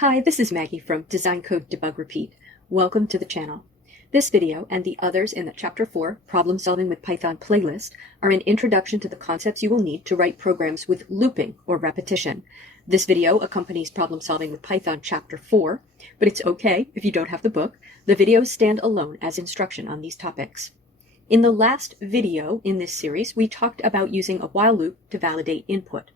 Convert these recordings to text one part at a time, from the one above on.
Hi, this is Maggie from Design Code Debug Repeat. Welcome to the channel. This video and the others in the Chapter 4 Problem Solving with Python playlist are an introduction to the concepts you will need to write programs with looping or repetition. This video accompanies Problem Solving with Python Chapter 4, but it's okay if you don't have the book. The videos stand alone as instruction on these topics. In the last video in this series, we talked about using a while loop to validate input.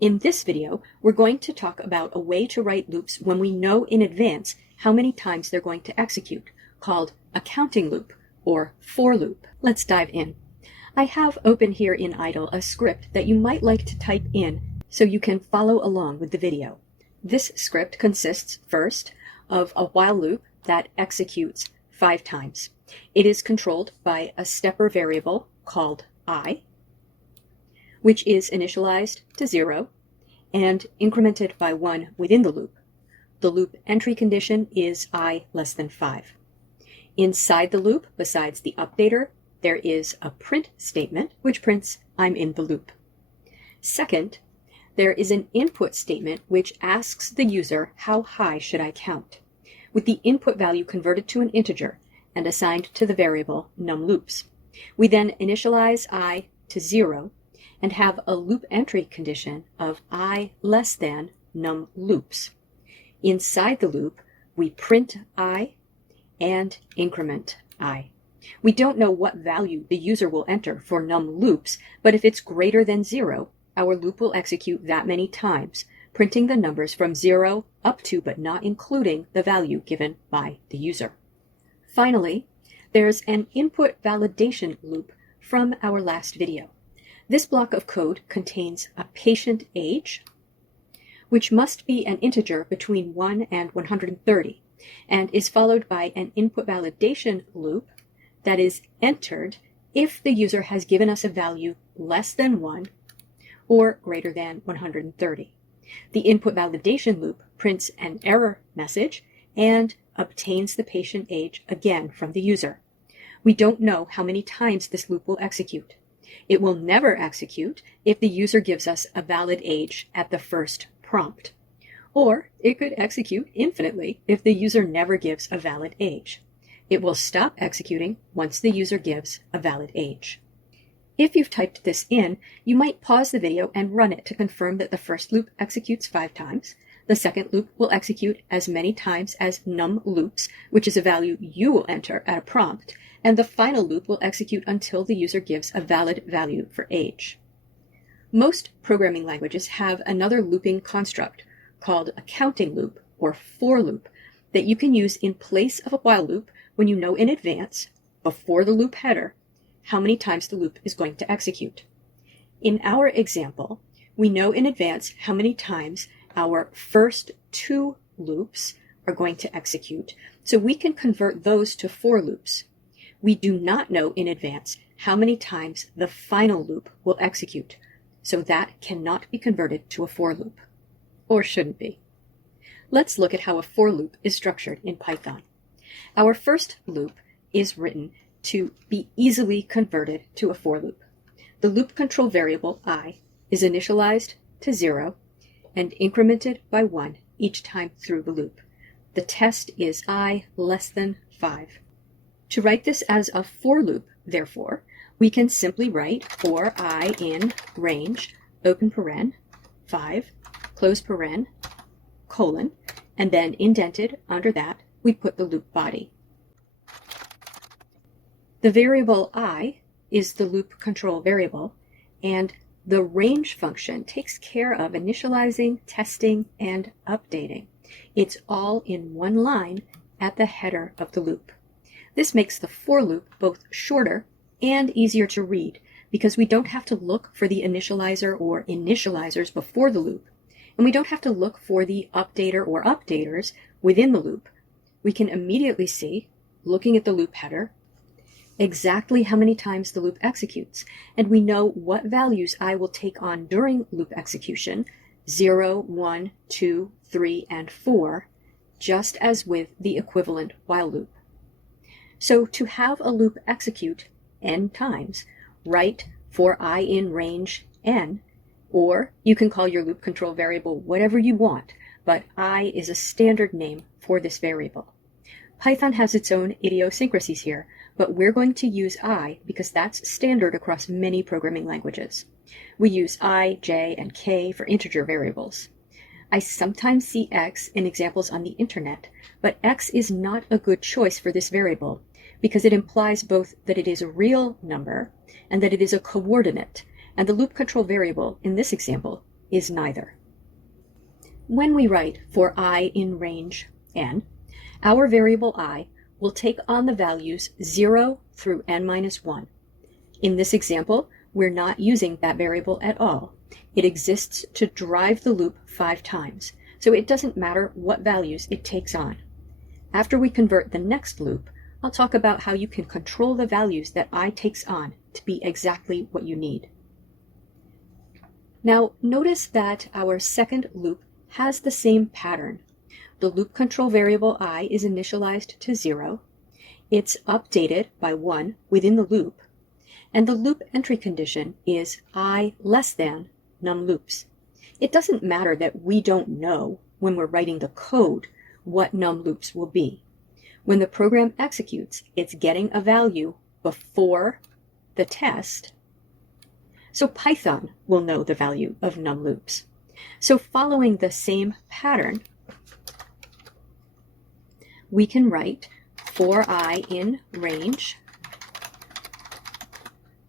In this video, we're going to talk about a way to write loops when we know in advance how many times they're going to execute, called a counting loop or for loop. Let's dive in. I have open here in idle a script that you might like to type in so you can follow along with the video. This script consists first of a while loop that executes 5 times. It is controlled by a stepper variable called I, which is initialized to 0 and incremented by 1 within the loop. The loop entry condition is I less than 5. Inside the loop, besides the updater, there is a print statement, which prints I'm in the loop. Second, there is an input statement which asks the user how high should I count, with the input value converted to an integer and assigned to the variable numLoops. We then initialize I to 0 and have a loop entry condition of I less than numLoops. Inside the loop, we print I and increment I. We don't know what value the user will enter for numLoops, but if it's greater than 0, our loop will execute that many times, printing the numbers from 0 up to but not including the value given by the user. Finally, there's an input validation loop from our last video. This block of code contains a patient age, which must be an integer between 1 and 130, and is followed by an input validation loop that is entered if the user has given us a value less than 1 or greater than 130. The input validation loop prints an error message and obtains the patient age again from the user. We don't know how many times this loop will execute. It will never execute if the user gives us a valid age at the first prompt. Or it could execute infinitely if the user never gives a valid age. It will stop executing once the user gives a valid age. If you've typed this in, you might pause the video and run it to confirm that the first loop executes 5 times. The second loop will execute as many times as numLoops, which is a value you will enter at a prompt, and the final loop will execute until the user gives a valid value for age. Most programming languages have another looping construct called a counting loop or for loop that you can use in place of a while loop when you know in advance, before the loop header, how many times the loop is going to execute. In our example, we know in advance how many times our first 2 loops are going to execute, so we can convert those to for loops. We do not know in advance how many times the final loop will execute, so that cannot be converted to a for loop, or shouldn't be. Let's look at how a for loop is structured in Python. Our first loop is written to be easily converted to a for loop. The loop control variable I is initialized to 0 and incremented by 1 each time through the loop. The test is I less than 5. To write this as a for loop, therefore, we can simply write for I in range, open paren, 5, close paren, colon, and then indented under that, we put the loop body. The variable I is the loop control variable, and the range function takes care of initializing, testing, and updating. It's all in one line at the header of the loop. This makes the for loop both shorter and easier to read because we don't have to look for the initializer or initializers before the loop, and we don't have to look for the updater or updaters within the loop. We can immediately see, looking at the loop header, exactly how many times the loop executes, and we know what values I will take on during loop execution, 0, 1, 2, 3, and 4, just as with the equivalent while loop. So to have a loop execute n times, write for I in range n, or you can call your loop control variable whatever you want, but I is a standard name for this variable. Python has its own idiosyncrasies here, but we're going to use I because that's standard across many programming languages. We use I, j, and k for integer variables. I sometimes see x in examples on the internet, but x is not a good choice for this variable because it implies both that it is a real number and that it is a coordinate, and the loop control variable in this example is neither. When we write for I in range n, our variable I will take on the values 0 through n minus 1. In this example, we're not using that variable at all. It exists to drive the loop 5 times, so it doesn't matter what values it takes on. After we convert the next loop, I'll talk about how you can control the values that I takes on to be exactly what you need. Now, notice that our second loop has the same pattern. The loop control variable I is initialized to 0. It's updated by 1 within the loop, and the loop entry condition is I less than num loops. It doesn't matter that we don't know when we're writing the code what num loops will be. When the program executes, it's getting a value before the test, so Python will know the value of num loops. So following the same pattern, we can write for I in range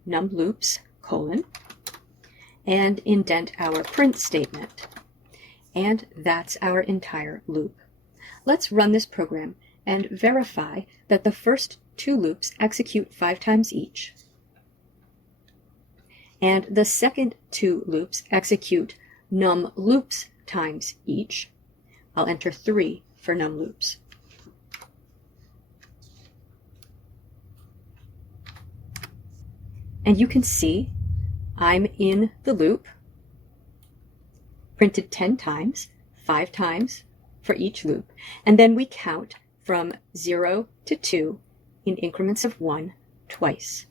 num loops colon and indent our print statement. And that's our entire loop. Let's run this program and verify that the first 2 loops execute 5 times each, and the second 2 loops execute num loops times each. I'll enter 3 for num loops. And you can see I'm in the loop, printed 10 times, 5 times for each loop, and then we count from 0 to 2 in increments of 1 twice.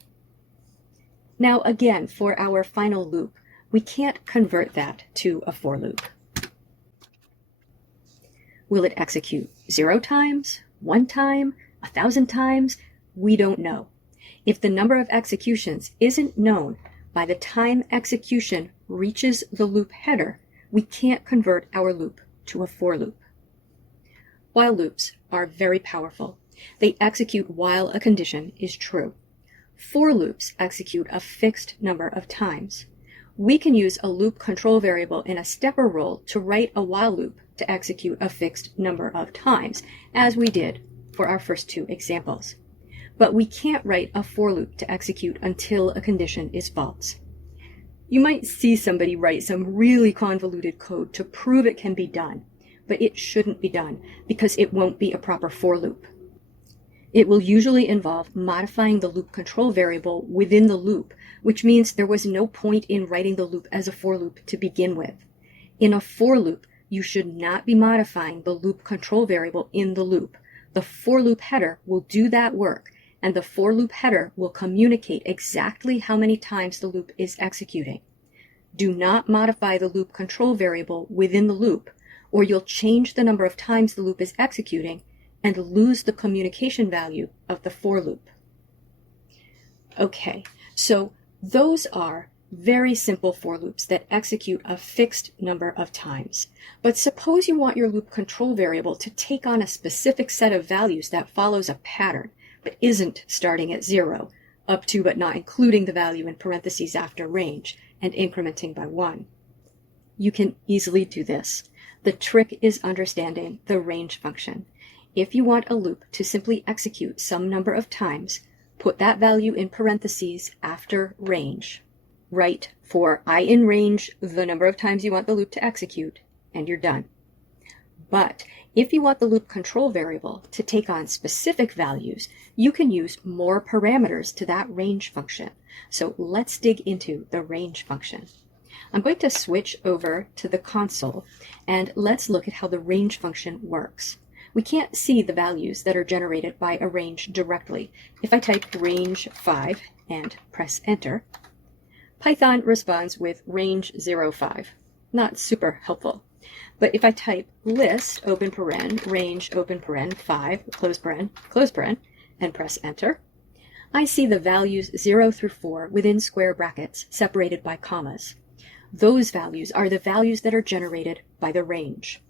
Now again, for our final loop, we can't convert that to a for loop. Will it execute 0 times, 1 time, 1,000 times? We don't know. If the number of executions isn't known by the time execution reaches the loop header, we can't convert our loop to a for loop. While loops are very powerful. They execute while a condition is true. For loops execute a fixed number of times. We can use a loop control variable in a stepper role to write a while loop to execute a fixed number of times, as we did for our first 2 examples. But we can't write a for loop to execute until a condition is false. You might see somebody write some really convoluted code to prove it can be done, but it shouldn't be done because it won't be a proper for loop. It will usually involve modifying the loop control variable within the loop, which means there was no point in writing the loop as a for loop to begin with. In a for loop, you should not be modifying the loop control variable in the loop. The for loop header will do that work, and the for loop header will communicate exactly how many times the loop is executing. Do not modify the loop control variable within the loop, or you'll change the number of times the loop is executing and lose the communication value of the for loop. Okay, so those are very simple for loops that execute a fixed number of times. But suppose you want your loop control variable to take on a specific set of values that follows a pattern, but isn't starting at 0, up to but not including the value in parentheses after range, and incrementing by 1. You can easily do this. The trick is understanding the range function. If you want a loop to simply execute some number of times, put that value in parentheses after range. Write for I in range the number of times you want the loop to execute, and you're done. But if you want the loop control variable to take on specific values, you can use more parameters to that range function. So let's dig into the range function. I'm going to switch over to the console, and let's look at how the range function works. We can't see the values that are generated by a range directly. If I type range 5 and press enter, Python responds with range 05. Not super helpful. But if I type list, open paren, range, open paren, 5, close paren, and press enter, I see the values 0 through 4 within square brackets separated by commas. Those values are the values that are generated by the range.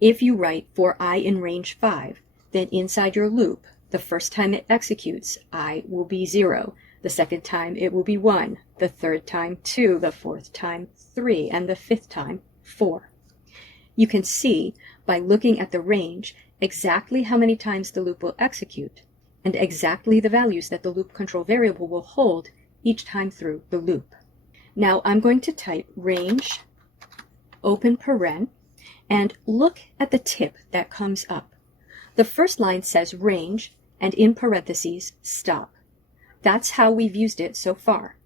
If you write for I in range 5, then inside your loop, the first time it executes, I will be 0. The second time it will be 1. The third time 2. The fourth time 3. And the fifth time 4. You can see by looking at the range exactly how many times the loop will execute and exactly the values that the loop control variable will hold each time through the loop. Now I'm going to type range, open paren, and look at the tip that comes up. The first line says range and in parentheses stop. That's how we've used it so far.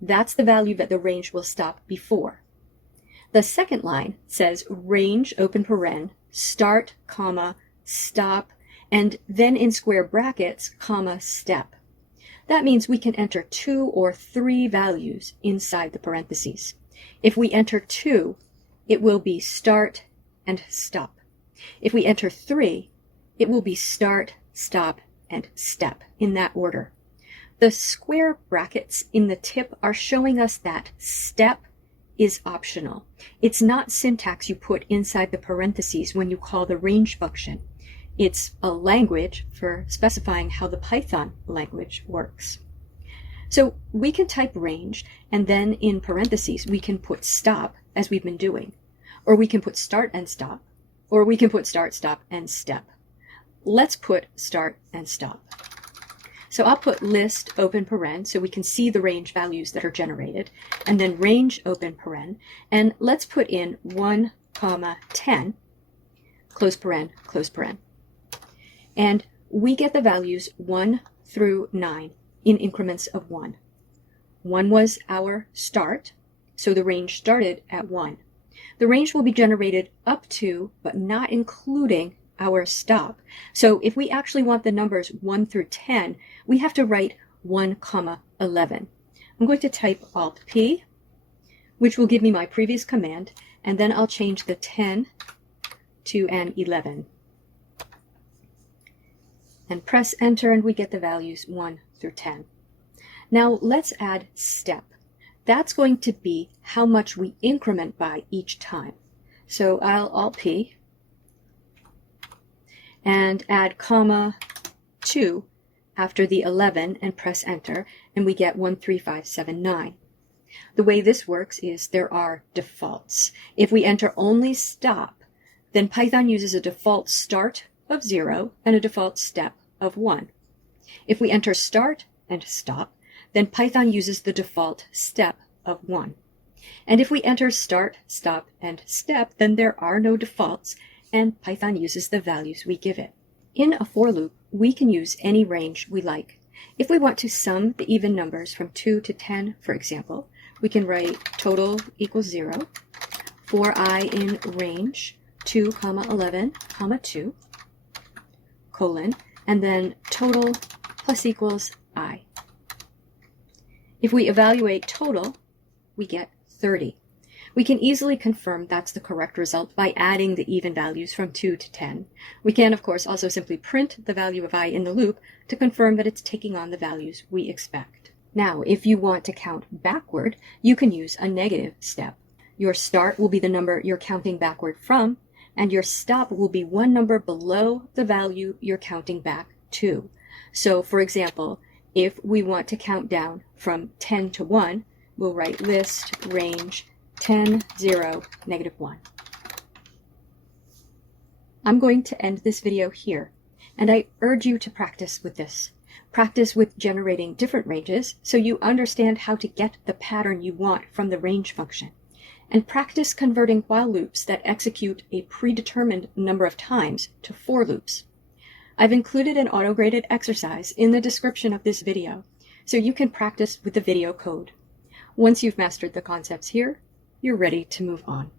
That's the value that the range will stop before. The second line says range, open paren, start, comma, stop, and then in square brackets, comma, step. That means we can enter 2 or 3 values inside the parentheses. If we enter 2, it will be start and stop. If we enter 3, it will be start, stop, and step in that order. The square brackets in the tip are showing us that step is optional. It's not syntax you put inside the parentheses when you call the range function. It's a language for specifying how the Python language works. So we can type range, and then in parentheses we can put stop, as we've been doing. Or we can put start and stop. Or we can put start, stop, and step. Let's put start and stop. So I'll put list, open paren, so we can see the range values that are generated, and then range, open paren, and let's put in 1, 10, close paren. And we get the values 1 through 9 in increments of 1. 1 was our start, so the range started at 1. The range will be generated up to, but not including, our stop. So if we actually want the numbers 1 through 10, we have to write 1, 11. I'm going to type Alt-P, which will give me my previous command, and then I'll change the 10 to an 11. And press enter, and we get the values 1 through 10. Now let's add step. That's going to be how much we increment by each time. So I'll Alt-P and add comma 2 after the 11 and press enter, and we get 13579. The way this works is there are defaults. If we enter only stop, then Python uses a default start of 0 and a default step of 1. If we enter start and stop, then Python uses the default step of 1. And if we enter start, stop, and step, then there are no defaults, and Python uses the values we give it. In a for loop, we can use any range we like. If we want to sum the even numbers from 2 to 10, for example, we can write total equals 0, for I in range 2, 11, 2, colon, and then total plus equals I. If we evaluate total, we get 30. We can easily confirm that's the correct result by adding the even values from 2 to 10. We can, of course, also simply print the value of I in the loop to confirm that it's taking on the values we expect. Now, if you want to count backward, you can use a negative step. Your start will be the number you're counting backward from, and your stop will be one number below the value you're counting back to. So, for example, if we want to count down from 10 to 1, we'll write list range 10, 0, -1. I'm going to end this video here, and I urge you to practice with this. Practice with generating different ranges so you understand how to get the pattern you want from the range function. And practice converting while loops that execute a predetermined number of times to for loops. I've included an auto-graded exercise in the description of this video, so you can practice with the video code. Once you've mastered the concepts here, you're ready to move on.